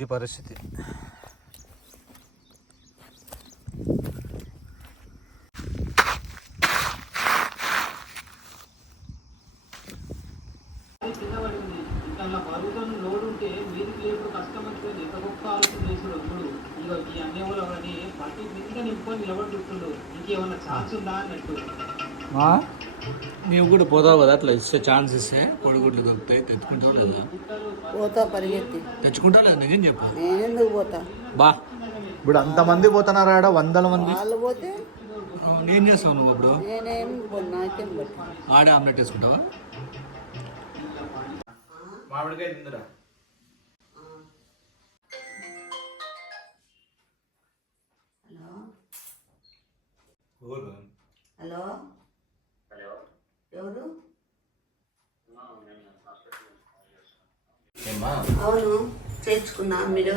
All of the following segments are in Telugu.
ఇది పరిస్థితి. లోడ్ ఉంటే మీదికి లేపుడు కష్టం అవుతుంది. ఎంత గొప్ప ఆలోచన చేసాడు ఇప్పుడు. ఇక ఈ అన్నేవాళ్ళు అవన్నీ పట్టి మీదిగా నింపుకొని నిలబడుతుండు. ఇంకేమన్నా ఛాన్స్ ఉందా అన్నట్టు. నీవు కూడా పోతావు కదా, అట్లా ఇస్తే ఛాన్స్ ఇస్తే కోడిగుడ్లు దొరుకుతాయి, తెచ్చుకుంటావు లేదా? పోతా పరిగెత్తి. తెచ్చుకుంటావు లేదా? నిజం చెప్పు. నేను ఎందుకు పోతా? బా ఇప్పుడు అంతమంది పోతున్నారు ఆడ, 100 మంది. వాళ్ళు పోతే ఏం చేస్తావు నువ్వు అప్పుడు? నేనేం నాకేం బట్టి ఆడే ఆమ్లెట్ వేసుకుంటావా? మామిడికాయ తిందురా. హలో హలో ఎవరు? అవును చేర్చుకున్నా. మీరు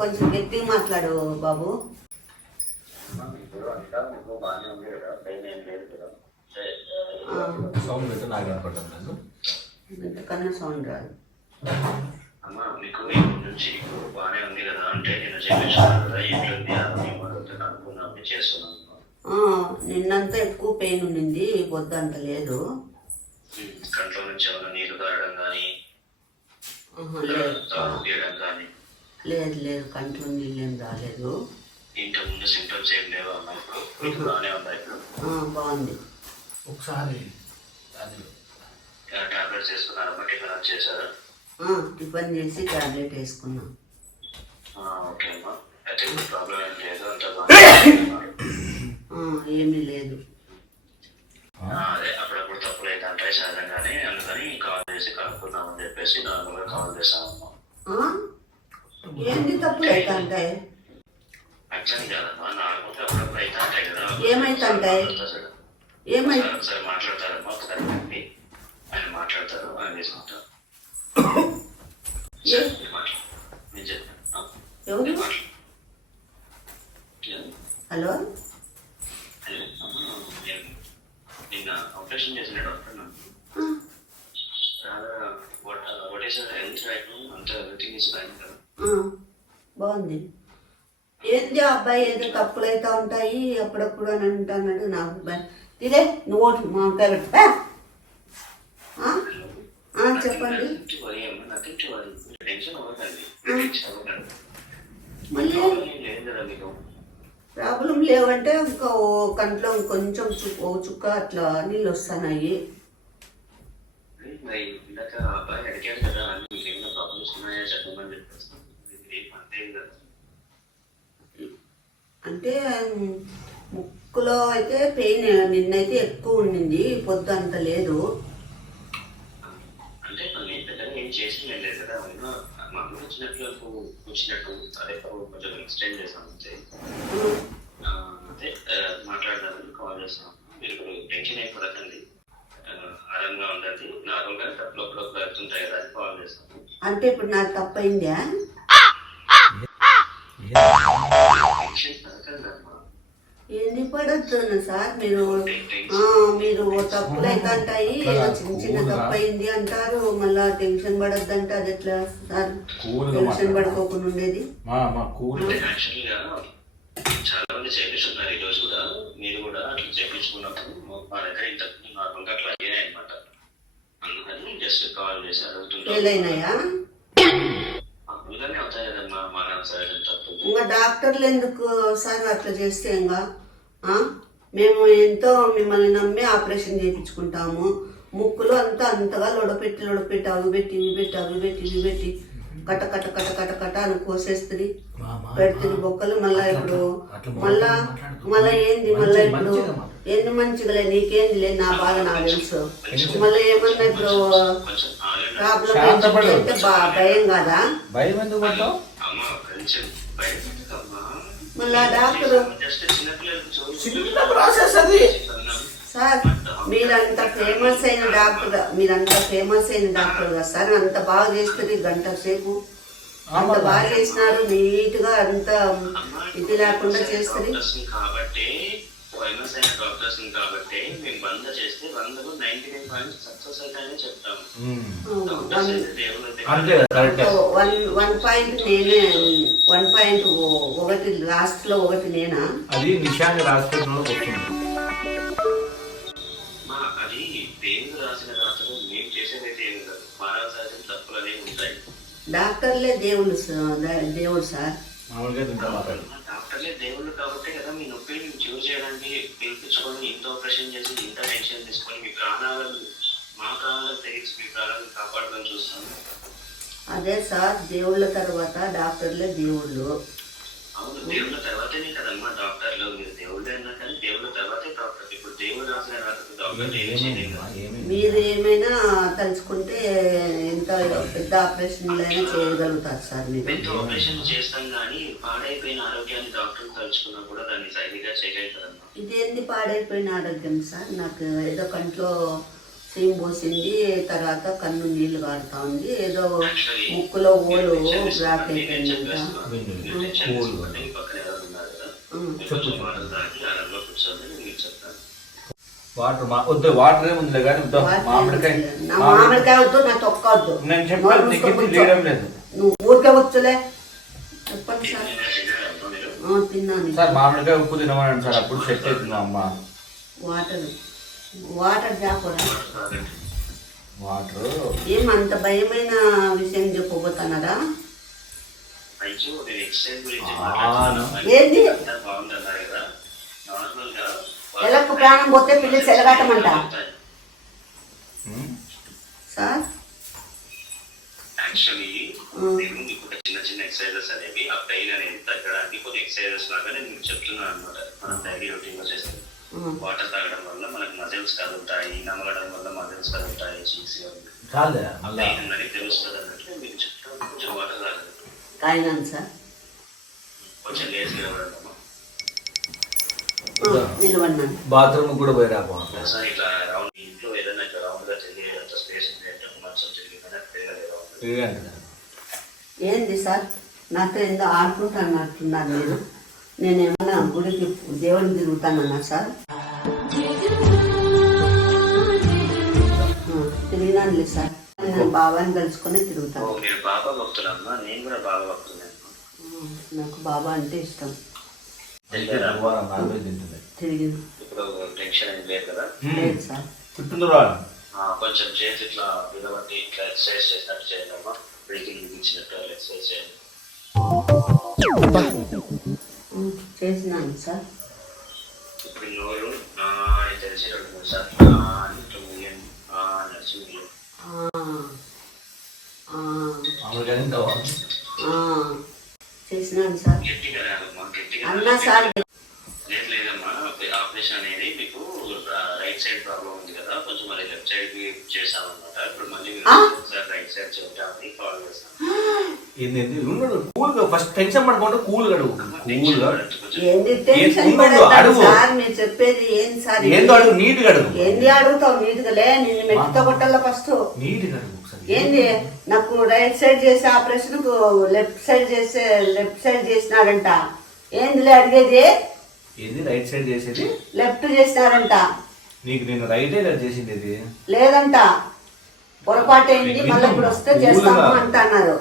కొంచెం గట్టిగా మాట్లాడు బాబు. ఇంతకన్నా సౌండ్ రాదు. నిన్నంతా ఎక్కువ పెయిన్ ఉండింది, పొద్దంత లేదు. కంట్లో నుంచి ఏమైనా నీళ్లు తాగడం కానీ లేదు లేదు కంట్లో నీళ్ళు ఏం రాలేదు. ఇంతకు ముందు సింటమ్స్ ఏం లేవా ఇప్పుడు? బాగానే ఉందా ఇప్పుడు? బాగుంది. ఒకసారి టాబ్లెట్స్ వేసుకున్నారమ్మా? టిఫిన్ చేశారా? టిఫిన్ చేసి టాబ్లెట్ వేసుకున్నాం. ఓకే అమ్మా. అయితే ప్రాబ్లం ఏం లేదు, అంత ఏమీ లేదు. అదే అప్పుడప్పుడు తప్పులు అయితే అంటాయి సహజంగానే, అందుకని కాల్ చేసి కనుక్కుందామని చెప్పేసి నార్మల్గా కాల్ చేశామమ్మా. ఏంటి తప్పులు అయితే అంటాయి? యాక్చువల్లీ కాదమ్మా, నార్మల్గా అప్పుడప్పుడు అయితే అంటాయి కదా. ఏమైతుంటాయి? ఒకసారి మాట్లాడతారమ్మా, ఒకసారి చెప్పి ఆయన మాట్లాడతారు, ఆయన తీసుకుంటారు. ఎవరు? హలో, నిన్న ఆపరేషన్ చేసిన డాక్టర్ బాగుంది. ఏంటి అబ్బాయి ఏదో తప్పులు అయితే ఉంటాయి అప్పుడప్పుడు అని అంటున్నాడు. నాకు ఇదే నువ్వు మాకాయ పెట్టా. చెప్పండి. మళ్ళీ ప్రాబ్లం లేవంటే ఇంకా కంట్లో కొంచెం చుక్క అట్లా నీళ్ళు వస్తున్నాయి. అంటే ముక్కులో అయితే పెయిన్ నిన్నైతే ఎక్కువ ఉండింది, పొద్దు అంత లేదు. అంటే ఏం చేసి లేదు కదా, మామూలు వచ్చినట్టు అదే కొంచెం ఎక్స్టెండ్ చేసాం అంతే. అదే మాట్లాడదామని కాల్ చేస్తాం. మీరు ఇప్పుడు టెన్షన్ అయిపోదండి, ఆరంగా ఉండండి. నార్మల్గా తప్పులు అప్పుడప్పుడు వెళ్తుంటాయి కదా అని కాల్ చేస్తాం. అంటే ఇప్పుడు నాకు తప్పైందా? ఎన్ని పడొద్దు సార్ మీరు తప్పులు అయితే అంటాయి, చిన్న చిన్న తప్పు అయింది అంటారు, మళ్ళా టెన్షన్ పడద్దు అంటే అది ఎట్లా సార్? టెన్షన్ పడుకోకుండా ఉండేది. చాలా మంది చేపిస్తున్నారు ఈ రోజు కూడా. మీరు కూడా అట్లా చేపించుకున్నప్పుడు మా దగ్గర ఇంతకు నార్మల్గా అట్లా అయ్యాయి అనమాట. అందుకని జస్ట్ కాల్ చేసి ఏదైనాయా అందుకని అవుతాయి కదమ్మా. మన సైడ్ తప్పు ఇంకా డాక్టర్లు ఎందుకు సార్ అట్లా చేస్తే? ఇంకా మేము ఎంతో మిమ్మల్ని నమ్మి ఆపరేషన్ చేయించుకుంటాము. ముక్కులు అంతగా లొడపెట్టి అవి పెట్టి ఇవి పెట్టి కట కట కట కట కట అని కోసేస్తుంది, పెడుతుంది బొక్కలు. మళ్ళా ఇప్పుడు మళ్ళా ఏంది ఇప్పుడు ఏంది మంచిగా నీకేంది లేదు, నా బాధ నాకు తెలుసు. మళ్ళీ ఏమన్నా ఇప్పుడు ప్రాబ్లం అంటే భయం కాదా? మళ్ళా డాక్టర్ సార్ మీరంత ఫేమస్ అయిన డాక్టర్ కదా సార్, అంత బాగా చేస్తుంది. గంట సేపు అంత బాగా చేసినారు, నీట్ గా అంత ఇది లేకుండా చేస్తుంది. కాబట్టి ఫేమస్ అయిన డాక్టర్స్ కాబట్టి మేము 100 చేస్తే 100లో 99% సక్సెస్ అవుతాయని చెప్తాము. డాక్టర్స్ అయితే దేవుడు అయితే అంతే కదా, కరెక్టే. 1 నేనే 1.1 లాస్ట్ లో 1 నేనా? అది నిశాంతి హాస్పిటల్లో వస్తుంది. అది దేవుడు రాసిన రాతలు మేము చేసేదైతే ఏమి ఉండదు. మానవ సహజం తప్పులు అనేవి ఉంటాయి. డాక్టర్లే దేవుడు సార్. మామూలుగా తింటా మాట్లాడు. డాక్టర్లే దేవుళ్ళు కాబట్టి కదా మీ నొప్పిని మేము క్యూర్ చేయడానికి పిలిపించుకొని ఇంత ఆపరేషన్ చేసి ఇంత టెన్షన్ తీసుకొని మా ప్రాణాలను తెగించి మీ ప్రాణాలను కాపాడుకొని చూస్తాము. అదే సార్, దేవుళ్ళ తర్వాత డాక్టర్లే దేవుళ్ళు. అవును, దేవుళ్ళ తర్వాతనే కదమ్మా డాక్టర్లు. మీరు దేవుళ్ళే అన్నా కానీ దేవుళ్ళ తర్వాతే డాక్టర్. ఇప్పుడు దేవుడు రాసిన రాతకు డాక్టర్లు ఏం చేయలేదు. మీరు ఏమైనా తలుచుకుంటే ఎంత పెద్ద ఆపరేషన్లైనా చేయగలుగుతారు సార్. మీరు పెద్ద ఆపరేషన్ చేస్తాం కానీ పాడైపోయిన ఆరోగ్యాన్ని డాక్టర్లు తలుచుకున్నా కూడా దాన్ని సైనిగా చేయగలుగుతారమ్మా. ఇదేంది పాడైపోయిన ఆరోగ్యం సార్? నాకు ఏదో కంట్లో సీమ్ పోసింది, తర్వాత కన్ను నీళ్లు కారుతా ఉంది, ఏదో ముక్కులో ఓలు బ్లాక్ అయిపోయిందంట. వాటర్ వద్దు, వాటర్ ఏముందిలే కానీ మామిడికాయ వద్దు, నా తొక్క వద్దు. నేను చెప్పాను చేయడం లేదు. నువ్వు ఊరికే వచ్చులే. చెప్పండి సార్. తిన్నాను సార్. మామిడికాయ ఉప్పు తినమని సార్, అప్పుడు సెట్ అవుతుంది అమ్మ. వాటర్ జాపరా? వాటర్ ఏమంత భయమైన విషయం చెప్పబోతున్నారా? ఏంది ఎలకు ప్రాణం పోతే పిల్లి సెలగాటమంట సార్. యాక్చువల్లీ చిన్న చిన్న ఎక్సర్సైజెస్ అనేవి ఆ పెయిన్ అనేది తగ్గడానికి కొన్ని ఎక్సర్సైజెస్ లాగా నేను చెప్తున్నాను అనమాట. మనం డైలీ రొటీన్ లో చేస్తాం. వాటర్ తాగడం వల్ల మనకు మజిల్స్ కదులుతాయి, నమలడం వల్ల మజిల్స్ కదులుతాయి, చీక్స్ తెలుస్తుంది అన్నట్లు మీకు చెప్తాను. కొంచెం వాటర్ తాగండి సార్. కొంచెం లేచి నిలబడినాను. బాత్రూమ్ కూడా పోయి రాబో సార్. ఇట్లా రౌండ్ ఇంట్లో ఏదైనా ఇట్లా రౌండ్ గా తెలియదు స్పేస్ మంచం తిరిగి ఏంది సార్, నాతో ఎందుకు ఆడుకుంటున్నట్టున్నారు మీరు? నేనేమన్నా గుడికి దేవుడిని తిరుగుతానన్నా సార్? తిరిగినానులే సార్. నేను బాబాని తెలుసుకునే తిరుగుతాను. నాకు బాబా అంటే ఇష్టం. తిరిగిన లేదు సార్. కొంచెం చేసి ఇట్లా నిలబట్టి ఇట్లా ఎక్సర్సైజ్ చేసినట్టు చేయాలమ్మా. బ్రీతింగ్ ఇచ్చినట్టు ఎక్సర్సైజ్ చేయాలి. చేసినాను సార్. ఇప్పుడు నోరు తెలిసి 2-3 సార్లు చేసినాను సార్. అన్నా సార్ లేదమ్మా, ఆపరేషన్ అనేది మీకు రైట్ సైడ్ ప్రాబ్లం ఉంది కదా, కొంచెం మరి లెఫ్ట్ సైడ్ కి చేసామన్నమాట. ఇప్పుడు మళ్ళీ రైట్ సైడ్ చెప్తామని కాల్ చేస్తాను. ఫస్ట్ టెన్షన్ పడకుండా కూల్ గా అడుగు. ఏంది టెన్షన్ పడతారు సార్? మీరు చెప్పేది ఏంది సార్? ఏందో అడుగు, నీట్ గా అడుగు. ఏంది అడుగుతావు? నీట్ గా లే, నిన్ను మెట్టితో కొట్టాల ఫస్ట్. నీట్ గా అడుగు. ఏంది నాకు రైట్ సైడ్ చేసే ఆపరేషన్ లెఫ్ట్ సైడ్ చేసినారంట. ఏందిలే అడిగేది? ఏంది రైట్ సైడ్ చేసేది? లెఫ్ట్ చేసినారంట. నీకు నేను రైటే కదా చేసింది? లేదంట, పొరపాటు అయింది, మళ్ళీ ఇప్పుడు వస్తే చేస్తాము అంటున్నారు.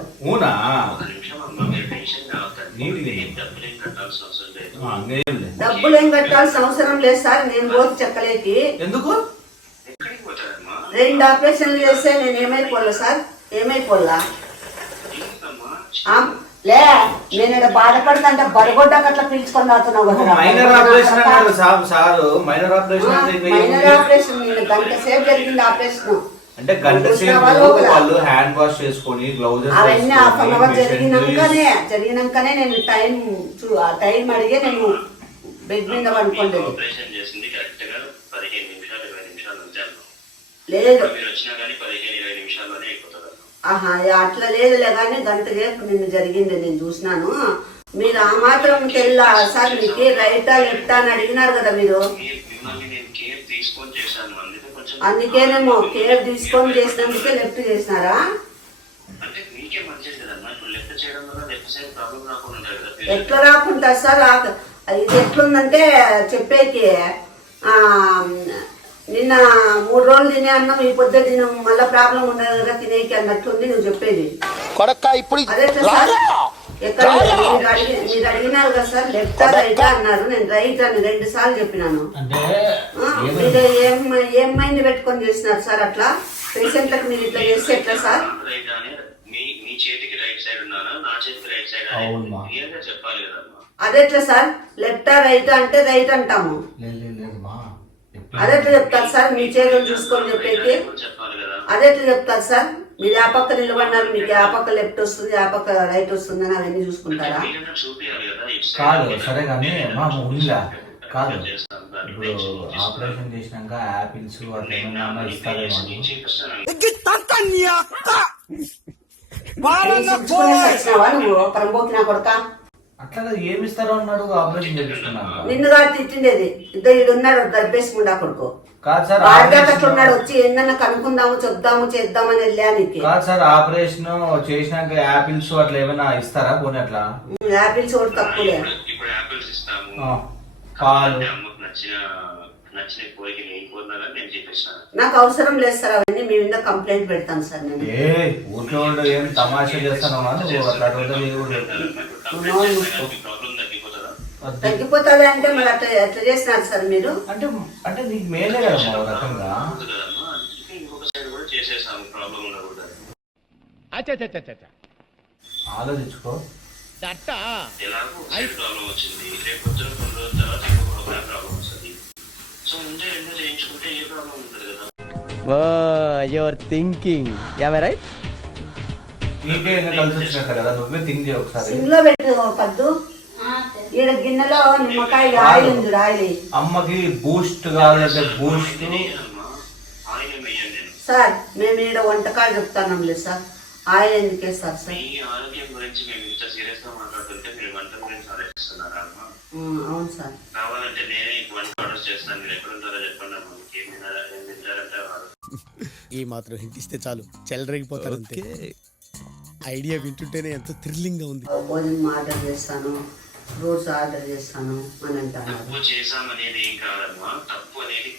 డబ్బులు ఏం కట్టాల్సిన అవసరం లేదు సార్. నేను పోతే చెక్కలేకి. ఎందుకు? 2 ఆపరేషన్లు చేస్తే నేను ఏమైపోలే సార్? ఏమైపోలా లే. నేను ఇక్కడ బాధపడుతుంటే బరగొడ్డాక అట్లా పిలుచుకొని రాతున్నావు కదా. మైనర్ ఆపరేషన్ నేను గంట సేపు జరిగింది ఆపరేషన్. అంటే గంట సేపు వాళ్ళు హ్యాండ్ వాష్ చేసుకొని గ్లౌజెస్ అవన్నీ హాఫ్ అన్ అవర్ జరిగినాకనే నేను టైం అడిగే నేను బెడ్ మీద పడుకోండి. లేదు అట్లా లేదులే కానీ గంట సేపు నిన్ను జరిగింది నేను చూసినాను. మీరు ఆ మాత్రం తెల్లా సార్? మీకు రైటా లెఫ్టా అని అడిగినారు కదా మీరు. అందుకేనేమో కేర్ తీసుకొని చేసినందుకే లెఫ్ట్ చేసినారా? ఎట్లా రాకుంటారు సార్? ఇది ఎట్లుందంటే చెప్పేకి ఆ, నిన్న 3 రోజులు తినే అన్నం ఈ పొద్దు తిన మళ్ళీ ప్రాబ్లం ఉండదు కదా తినేకి అన్నట్లుంది నువ్వు చెప్పేది. అదే సార్ ఎక్కడ మీరు అడిగినారు కదా సార్ లెఫ్టా రైటా అన్నారు. నేను రైట్ అని 2 సార్లు చెప్పినాను. అంటే మీరు ఏం మైండ్ పెట్టుకొని చేసినారు సార్ అట్లా? పేషెంట్లకు మీరు ఇట్లా చేస్తే ఎట్లా సార్? మీ చేతికి రైట్ సైడ్ ఉన్నారా, నా చేతికి రైట్ సైడ్ అవునమ్మా. క్లియర్ గా చెప్పాలి కదమ్మా. అదెట్లా సార్? లెఫ్టా రైటా అంటే రైట్ అంటాము. లేదమ్మా. అదెట్లా చెప్తారు సార్? మీ చేతులు చూసుకొని చెప్పేకి చెప్పాలి కదా. అదెట్లా చెప్తారు సార్? మీరు ఆ పక్క నిలబడినారు, మీకు ఆ పక్క లెఫ్ట్ వస్తుంది ఆ పక్క రైట్ వస్తుంది అని అవన్నీ చూసుకుంటారా? మీరైనా చూపియాలి కదా. కాదు సరే కానీ మా ఉందా కాదు ఇప్పుడు ఆపరేషన్ చేసినాక యాపిల్స్ అట్లా ఏమన్నా ఇస్తారేమో వచ్చినావా నువ్వు పరంపోకి కొడక? అట్లా ఏమి ఇస్తారో అన్నాడు ఆపరేషన్ చేపిస్తున్నాక. నిన్నుగా తిట్టిండేది ఇద్దరు ఈడు ఉన్నాడు దర్భేసుకుండా కొడుకు కాదు సార్ అట్లున్నాడు. వచ్చి ఏందన్నా కనుక్కుందాము చెప్దాము చేద్దామని వెళ్ళానికి. కాదు సార్ ఆపరేషన్ చేసినాక యాపిల్స్ అట్లా ఏమైనా ఇస్తారా పోనీ అట్లా? యాపిల్స్ కూడా తక్కువలే. ఇప్పుడు యాపిల్స్ ఇస్తాము, పాలు అమ్మకు నచ్చిన కోరికలు ఏం కోరినారని నేను చెప్పేస్తాను. నాకు అవసరం లేదు సార్ అవన్నీ. మీ మీద కంప్లైంట్ పెడతాను సార్ నేను. ఊరికే ఉండే ఏం తమాషా చేస్తాను ప్రాబ్లం తగ్గిపోతుందా? తగ్గిపోతుంది అంటే మరి అట్లా ఎట్లా చేసినారు సార్ మీరు? అంటే అంటే నీకు మేలే కదమ్మా ఒక రకంగా. కదమ్మా, అందుకే ఇంకొక సైడ్ కూడా చేసేసాము ప్రాబ్లం ఉండకూడదు. ఆలోచించుకో. ఎలాగో ఒక సైడ్ ప్రాబ్లం వచ్చింది, రేపు వచ్చిన 2 రోజుల తర్వాత ఇంకొక ప్రాబ్లం వస్తుంది. సో ముందే 2 చేయించుకుంటే ఏ ప్రాబ్లం ఉంటుంది కదా. Your thinking right. నీకే కలిసి వచ్చినట్టు కదా, నువ్వే థింక్ చేయ ఒకసారి. సిమ్లో పెట్టు పద్దు. ఈడ గిన్నెలో నిమ్మకాయ ఆయిల్ ఉంది ఆయిల్. అమ్మకి బూస్ట్ కావాలంటే బూస్ట్. ఆయిల్ వేయండి నేను. సార్ మేము ఈడ వంటకాలు చెప్తానంలే సార్. ఆయిల్ ఎందుకు వేస్తారు సార్? మీ ఆరోగ్యం గురించి మేము ఇంత సీరియస్ గా మాట్లాడుతుంటే మీరు వంట గురించి ఆలోచిస్తున్నారా అమ్మా? అవును సార్. కావాలంటే నేనే వంట ఆర్డర్ చేస్తాను. మీరు ఎక్కడ ఉంటారో చెప్పండి అమ్మా. మీకు ఏం తింటారంటే ఈ మాత్రం హింట్ ఇస్తే చాలు చెలరేగిపోతారు అంతే. ఐడియా వింటుంటేనే ఎంతో థ్రిల్లింగ్ గా ఉంది. భోజనం ఆర్డర్ చేస్తాను, ఫ్రూట్స్ ఆర్డర్ చేస్తాను అని అంటాను. తప్పు చేశామనేది ఏం కాదమ్మా. తప్పు అనేది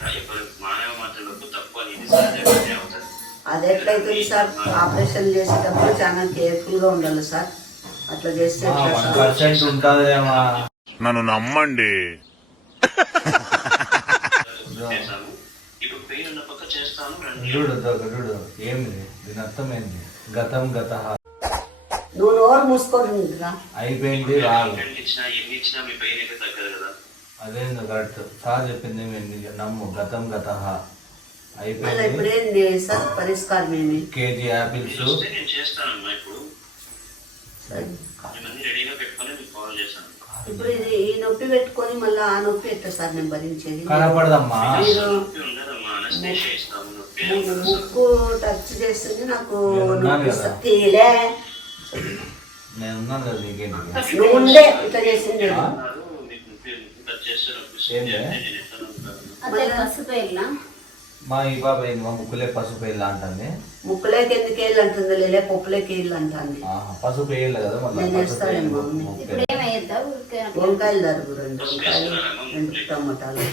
మానవ మాత్రలకు తప్పు అనేది సహజంగానే అవుతుంది. అది ఎట్లయితుంది సార్? ఆపరేషన్ చేసేటప్పుడు చాలా కేర్ఫుల్ గా ఉండాలి సార్. అట్లా చేస్తే ఎట్లా సార్? 1% ఉంటుందేమా. నన్ను నమ్మండి. చేశాను. ఇప్పుడు పెయిన్ ఉన్న పక్క చేస్తాను. చూడు ఏమి దీని అర్థం ఏంది? గతం గత నువ్వు నోరు మూసుకోరా. అయిపోయింది రాదు. ఇచ్చినా ఎన్ని ఇచ్చినా మీ పెయిన్ అయితే తగ్గదు కదా. అదే కరెక్ట్. సార్ చెప్పింది నమ్ము. గతం గత మళ్ళీ అయిపోయింది. ఇప్పుడు ఏంది సార్ పరిష్కారం ఏమి? కేజీ యాపిల్స్ నేను చేస్తానమ్మా. ఇప్పుడు ఇవన్నీ రెడీగా పెట్టుకొని మీకు కాల్ చేశాను. ఇప్పుడు ఇది ఈ నొప్పి పెట్టుకొని మళ్ళీ ఆ నొప్పి ఎట్లా సార్ నేను భరించేది? కనపడదమ్మా. నొప్పి ఉండదమ్మా. అనస్థీషియా ఇస్తాము. నొప్పి ముక్కు టచ్ చేస్తుంది నాకు. ఉన్నాను కదా. తీలే నేనున్నాను కదా నీకేంటి. నువ్వు ఉండే ఇట్లా చేసింది. మీకు టచ్ చేస్తే నొప్పిస్తుంది అంటే నేను ఎట్లా ఉంటాను? మా ఈ పాప ఏంది మా ముక్కులే పసుపు వేయాలి అంటుంది. ముక్కులేకి ఎందుకు వేయాలి అంటుంది? లేలే పప్పులేకి వేయాలి అంటుంది. పసుపు వేయాలి కదా మళ్ళీ. నేను వేస్తానేమో. వంకాయలు తరుగు 2 వంకాయలు 2 టమాటాలు.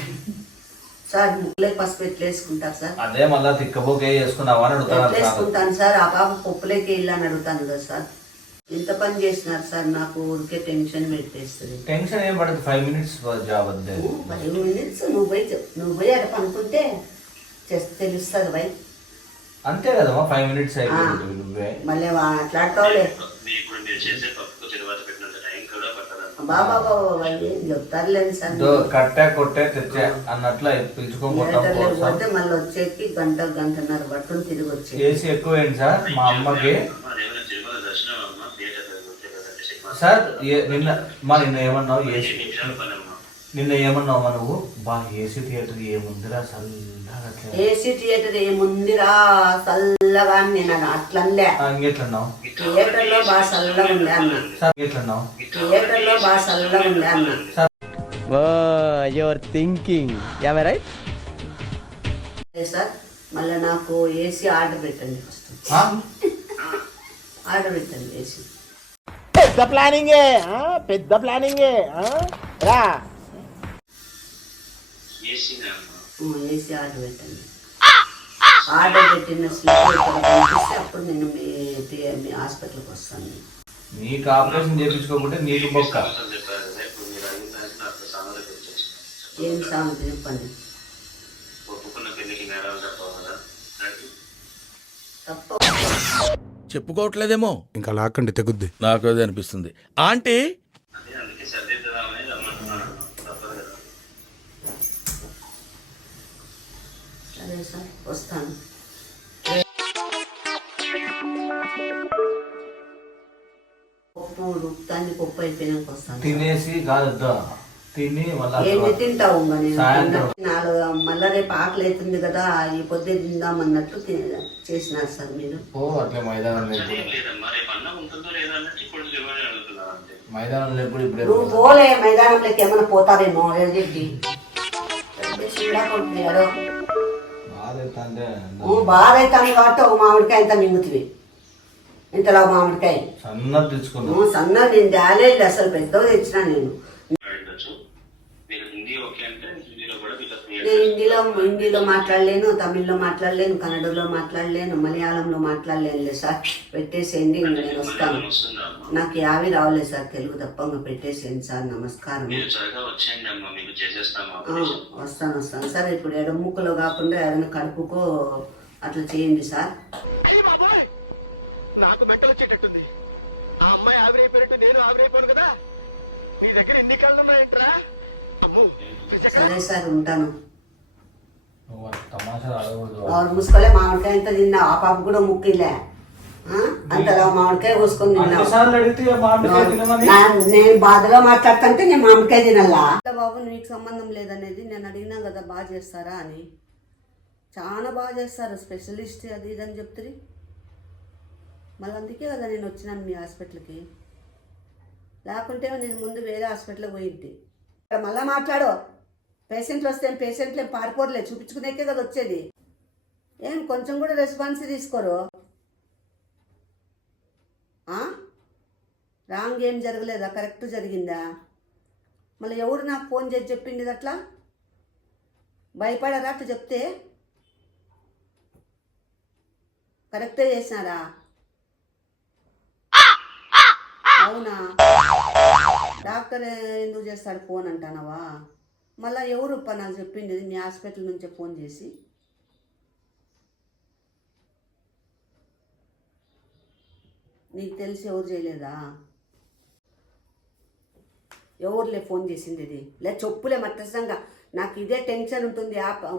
సార్ ముక్కులేకి పసుపు ఎట్లా వేసుకుంటారు సార్? అదే మళ్ళా తిక్కబోకే చేసుకున్నావా అని ఎట్లా అడుగుతాను. వేసుకుంటాను సార్? ఆ పాప పప్పులేకి వేయాలి అని అడుగుతాను కదా సార్. ఇంత పని చేసినారు సార్. నాకు ఊరికే టెన్షన్ పెట్టేస్తుంది. టెన్షన్ ఏం పడదు. 5 minutes జాబ్ అంతే. 5 minutes నువ్వు పోయి అక్కడ పనుకుంటే తెలుస్తుంది భయ్. అంతే కదమ్మా 5 minutes అయిపోతుంది. నువ్వే మళ్ళీ అట్లాడతావులే. ఇప్పుడు మీరు చేసే పప్పుకు తిరువాత పెట్టినంత టైం కూడా పట్టదు. బాబా చెప్తారులేండి సార్. కట్టే కొట్టే తెచ్చే అన్నట్లు పిలుచుకోకపోతే మళ్ళీ వచ్చేకి గంటన్నర పట్టుకుని తిరిగి వచ్చేది. ఏసీ ఎక్కువైంది సార్ మా అమ్మకి. అదేమైనా తిరుమల దర్శనం అమ్మా. థియేటర్ సార్ నిన్న ఏమన్నావు? ఏసీ నిమిషాలు పని అమ్మా. నిన్న ఏమన్నావా నువ్వు? బా ఏసీ థియేటర్ ఏముందిరా చల్లగా. ఏసీ థియేటర్ ఏముందిరా చల్లగా అని నేను అట్లనలే. ఇంకెట్లన్నావు? థియేటర్ లో బాగా చల్లగా ఉండే అన్న. సార్ ఎట్లన్నావు? థియేటర్ లో బాగా చల్లగా ఉండే అన్న. Your thinking right. సార్ మళ్ళీ నాకు ఏసీ ఆర్డర్ పెట్టండి ఫస్ట్. ఆర్డర్ పెట్టండి ఏసీ. పెద్ద ప్లానింగే రా. ఏసీనే ఏసీ ఆర్డర్ పెట్టండి. ఆర్డర్ పెట్టిన స్లిప్ ఇక్కడ పంపిస్తే అప్పుడు నేను మీ హాస్పిటల్కి వస్తాను. నీకు ఆపరేషన్ చేయించుకోకుంటే నీకు బొక్క. చెప్పారు కదా, ఇప్పుడు మీరు అడిగిన దానికి నాకు సామాన్లు వచ్చేస్తున్నాను. ఏం సామెత చెప్పండి. ఒప్పుకున్న పెళ్లికి నేరాలు తప్పవు కదా, తప్ప చెప్పుకోవట్లేదేమో, ఇంకా లాక్కండి తెగుద్ది. నాకు అదే అనిపిస్తుంది. ఆంటీ అదే అందుకే సర్దిద్దామని రమ్మంటున్నాను. తప్పదు కదా. సరే సార్ వస్తాను. పప్పు దాన్ని పప్పు అయిపోయినాక వస్తాను. తినేసి కాదు, తిని ఏంటి మళ్ళీ తింటావు నేను సాయంత్రం. నాలుగు మళ్ళా రేపు ఆకలి అవుతుంది కదా, ఈ పొద్దు తిందామన్నట్టు చేసినారు సార్ మీరు. ఓ అట్లే మైదానం లేపు, అదేం లేదమ్మా, రేపు అన్నం ఉంటుందో లేదా అన్నట్టు ఇప్పుడు చెప్పని అడుగుతున్నాను అంతే. మైదానం లేపు ఇప్పుడే నువ్వు పోలే మైదానంలోకి ఏమైనా పోతావేమో ఎడిగి బాధ నువ్వు బాధ అవుతాను కాబట్టి ఒక మామిడికాయ ఇంత మింగుతుంది. ఇంతలో మామిడికాయ సన్నది తెచ్చుకున్నా. నువ్వు సన్న నేను తేలేదు అసలు, పెద్దగా తెచ్చినా నేను. అడగచ్చు. మీరు హిందీ ఓకే అంటే హిందీలో కూడా నేను హిందీలో మాట్లాడలేను, తమిళ్లో మాట్లాడలేను, కన్నడలో మాట్లాడలేను, మలయాళంలో మాట్లాడలేనులే సార్. పెట్టేసేయండి, నేను వస్తాను. వస్తుందా అమ్మా? నాకు యావి రావలేదు సార్, తెలుగు తప్ప ఇంకా పెట్టేసేయండి సార్. నమస్కారం. మీరు త్వరగా వచ్చేయండి అమ్మా, మీకు చేసేస్తాము ఆ, ఆపరేషన్. వస్తాను సార్. ఇప్పుడు ఎడముక్కలో కాకుండా ఏదైనా కడుపుకో అట్లా చేయండి సార్. నాకు మెట్టలు వచ్చేటట్టుంది. ఆ అమ్మాయి ఆవిరైపోయినట్టు నేను ఆవిరైపోను కదా. నీ దగ్గర ఎన్ని కళ్ళు ఉన్నాయంట్రా? అమ్ము సరే సార్ ఉంటాను. నువ్వు అంత తమాషా అడగకూడదు. ఆవిడ ముసుకోలే మామిడికాయ ఎంత తిన్నా, ఆ పాప కూడా ముక్కిలే. అంతలా మామిడికాయ కోసుకొని తిన్నావు. అన్నిసార్లు అడిగితే మామిడికాయ తినమని. నేను బాధగా మాట్లాడుతుంటే నేను మామిడికాయ తినల్లా. బాబు నీకు సంబంధం లేదనేది నేను అడిగినా కదా, బాగా చేస్తారా అని. చాలా బాగా చేస్తారు, స్పెషలిస్ట్ అది ఇది అని చెప్తుంది. మళ్ళీ అందుకే కదా నేను వచ్చినాను మీ హాస్పిటల్కి, లేకుంటే నేను ముందు వేరే హాస్పిటల్కి పోయింది. ఇక్కడ మళ్ళీ మాట్లాడు. పేషెంట్లు వస్తే పేషెంట్లు ఏం పారిపోరలే, చూపించుకునేకే కదా వచ్చేది. ఏం కొంచెం కూడా రెస్పాన్స్ తీసుకోరు. రాంగ్ ఏం జరగలేదా, కరెక్ట్ జరిగిందా? మళ్ళీ ఎవరు నాకు ఫోన్ చేసి చెప్పింది అట్లా? భయపడారా అట్లా చెప్తే? కరెక్టే చేసినారా? అవునా? డాక్టర్ ఎందుకు చేస్తాడు ఫోన్ అంటానవా? మళ్ళీ ఎవరు నాకు చెప్పింది మీ హాస్పిటల్ నుంచే ఫోన్ చేసి? నీకు తెలిసి ఎవరు చేయలేదా? ఎవరులే ఫోన్ చేసింది ఇది? లే చెప్పులే మట్టసంగా, నాకు ఇదే టెన్షన్ ఉంటుంది.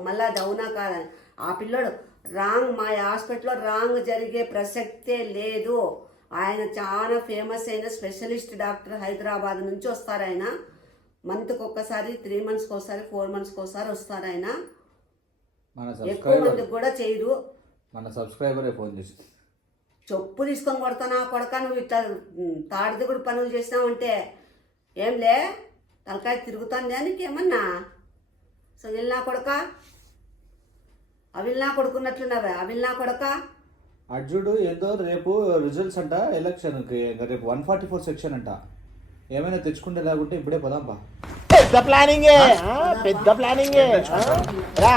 మళ్ళీ అది అవునా కాదని. ఆ పిల్లోడు రాంగ్, మా హాస్పిటల్లో రాంగ్ జరిగే ప్రసక్తే లేదు. ఆయన చాలా ఫేమస్ అయిన స్పెషలిస్ట్ డాక్టర్, హైదరాబాద్ నుంచి వస్తారు ఆయన. మంత్కి ఒక్కసారి, 3 మంత్స్కి ఒకసారి, 4 మంత్స్కి ఒకసారి వస్తారు ఆయన. ఎక్కువ మందికి కూడా చేయరు. మన సబ్స్క్రైబరే ఫోన్ చేసి చెప్పు తీసుకొని కొడతానా కొడక, నువ్వు ఇట్లా తాడిదిగుడు పనులు చేసినావంటే ఏంలే తలకాయ తిరుగుతుంది అని ఏమన్నా. సో విల్నా కొడక, అవిల్నా కొడుకున్నట్లున్నావే, అవిల్నా కొడక. అర్జుడు ఏదో రేపు రిజల్ట్స్ అంట ఎలక్షన్కి, రేపు 144 సెక్షన్ అంట. ఏమైనా తెచ్చుకుంటే లేకుంటే ఇప్పుడే పదాంపా. పెద్ద ప్లానింగే, పెద్ద ప్లానింగే. రా